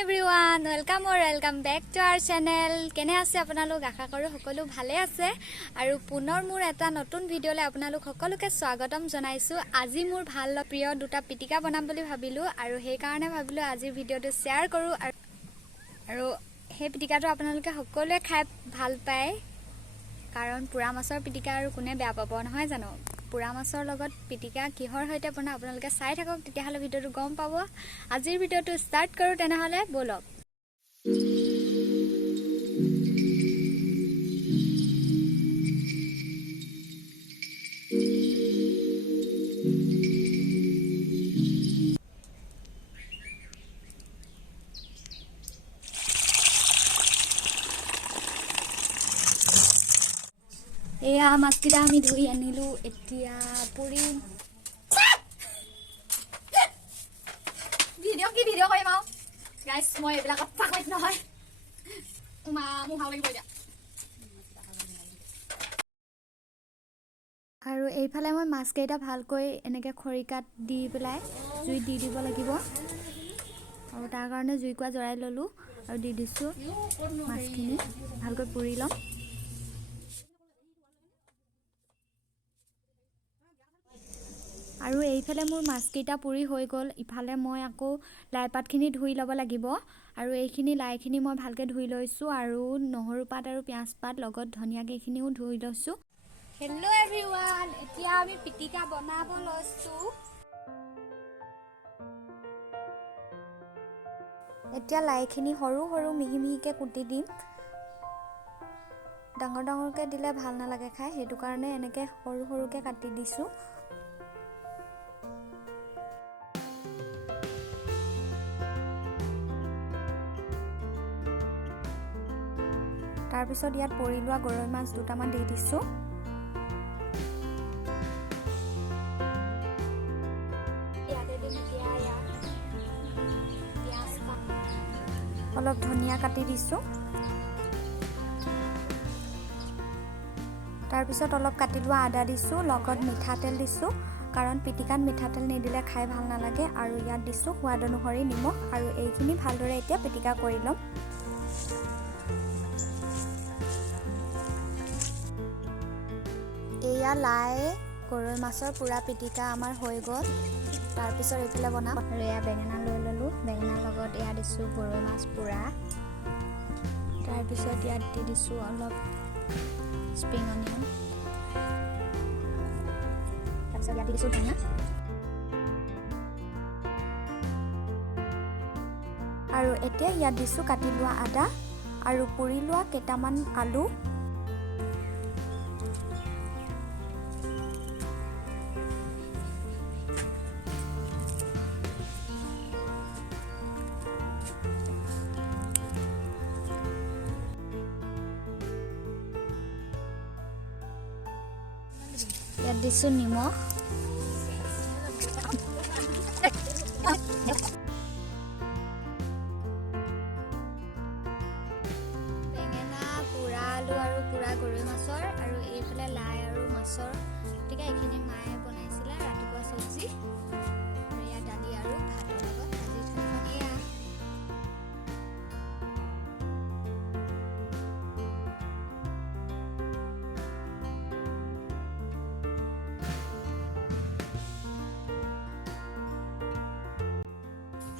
everyone, welcome back to our channel. কেনে আছে আপোনালোক আশা কৰো সকলো ভালে আছে আৰু পুনৰ মোৰ এটা নতুন ভিডিঅলে আপোনালোক সকলোকে স্বাগতম জনাইছো। আজি মোৰ ভাল প্ৰিয় দুটা পিটিকা বনাম বুলি ভাবিলো আৰু সেই কাৰণে ভাবিলো আজিৰ ভিডিঅটো শেয়াৰ কৰো আৰু সেই পিটিকাটো আপোনালোকে সকলোৱে খাই ভাল পায় কাৰণ পুৰা মাছৰ পিটিকা আৰু কোনে বেয়া পাব নহয় জানো। পুৰা মাছৰ লগত পিটিকা কিহৰ হৈতে বনা আপোনালোকে চাই থাকক তেতিয়াহলে ভিডিঅটো গম পাব। আজিৰ ভিডিঅটো ষ্টাৰ্ট কৰো তেনেহলে বলক। এয়া মাছকেইটা আমি ধুই আনিলো এতিয়া পুৰি ভিডিঅ কৰিম আৰু গাইছ মই এইবিলাকত পাকৈত নহয় মোৰ ভাল লাগিব এতিয়া। আৰু এইফালে মই মাছকেইটা ভালকৈ এনেকৈ খৰিকাত দি পেলাই জুইত দি দিব লাগিব আৰু তাৰ কাৰণে জুইকুৰা জ্বলাই ল'লোঁ আৰু দি দিছোঁ মাছখিনি ভালকৈ পুৰি ল'ম। আৰু এইফালে মোৰ মাছকেইটা পুৰি হৈ গ'ল। ইফালে মই আকৌ লাই পাতখিনি ধুই ল'ব লাগিব আৰু এইখিনি লাইখিনি মই ভালকৈ ধুই লৈছোঁ আৰু নহৰু পাত আৰু পিঁয়াজ পাত লগত ধনিয়াকৈ এইখিনিও ধুই লৈছোঁ। হেল্ল' এভৰিৱান, এতিয়া আমি পিটিকা বনাব লৈছোঁ। এতিয়া লাইখিনি সৰু সৰু মিহি মিহিকৈ কুটি দিম। ডাঙৰ ডাঙৰকৈ দিলে ভাল নালাগে খাই, সেইটো কাৰণে এনেকৈ সৰু সৰুকৈ কাটি দিছোঁ। তাৰপিছত ইয়াত পৰি লোৱা গৰৈ মাছ দুটামান দি দিছোঁ। অলপ ধনিয়া কাটি দিছোঁ। তাৰপিছত অলপ কাটি লোৱা আদা দিছোঁ, লগত মিঠাতেল দিছোঁ কাৰণ পিটিকাত মিঠাতেল নিদিলে খাই ভাল নালাগে আৰু ইয়াত দিছোঁ সোৱাদ অনুসৰি নিমখ আৰু এইখিনি ভালদৰে এতিয়া পিটিকা কৰি ল'ম। এয়া লাই গৰৈ মাছৰ পুৰা পিটিকা আমাৰ হৈ গ'ল। তাৰপিছত এইফালে বনাম আৰু এয়া বেঙেনা লৈ ল'লোঁ, বেঙেনাৰ লগত এয়া দিছোঁ গৰৈ মাছ পুৰা। তাৰপিছত ইয়াত দি দিছোঁ অলপ স্প্ৰিং অনিয়ন, তাৰপিছত ইয়াত দি দিছোঁ ধনিয়া আৰু এতিয়া ইয়াত দিছোঁ কাটি লোৱা আদা আৰু পুৰি লোৱা কেইটামান আলু। ইয়াত দিছোঁ নিমখ, বেঙেনা পুৰা আলু আৰু পুৰা গৰৈ মাছৰ আৰু এইফালে লাই আৰু মাছৰ পিটিকা। এইখিনি মায়ে বনাইছিলে ৰাতিপুৱা চব্জি আৰু ইয়াত দালি আৰু ভাতৰ লগত ভাজি থৈ এয়া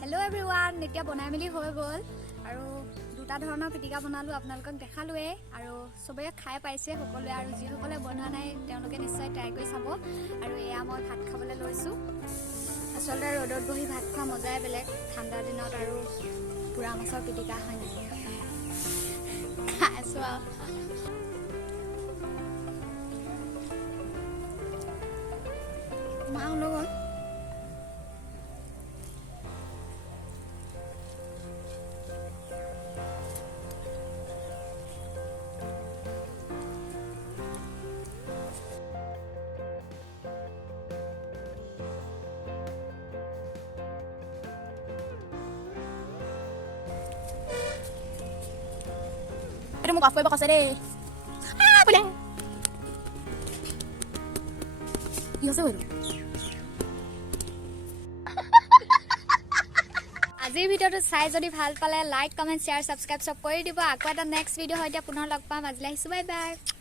হেল্ল' এভৰিৱান, এতিয়া বনাই মেলি হৈ গ'ল আৰু দুটা ধৰণৰ পিটিকা বনালোঁ, আপোনালোকক দেখালোৱেই আৰু চবেই খাই পাইছে সকলোৱে আৰু যিসকলে বনোৱা নাই তেওঁলোকে নিশ্চয় ট্ৰাই কৰি চাব। আৰু এয়া মই ভাত খাবলৈ লৈছোঁ। আচলতে ৰ'দত বহি ভাত খোৱা মজাই বেলেগ, ঠাণ্ডা দিনত আৰু পুৰা মাছৰ পিটিকা হয় নেকি খাইছোঁ আৰু মাও লগত itu mau kafe bakal deh. Boleh. Iya sih. আজিৰ ভিডিঅ'টো চাই যদি ভাল পালে লাইক কমেণ্ট শ্বেয়াৰ ছাবস্ক্ৰাইব চব কৰি দিব আকৌ এটা নেক্সট ভিডিঅ' সৈতে পুনৰ লগ পাম আজিলৈ আহিছোঁ বাই বাই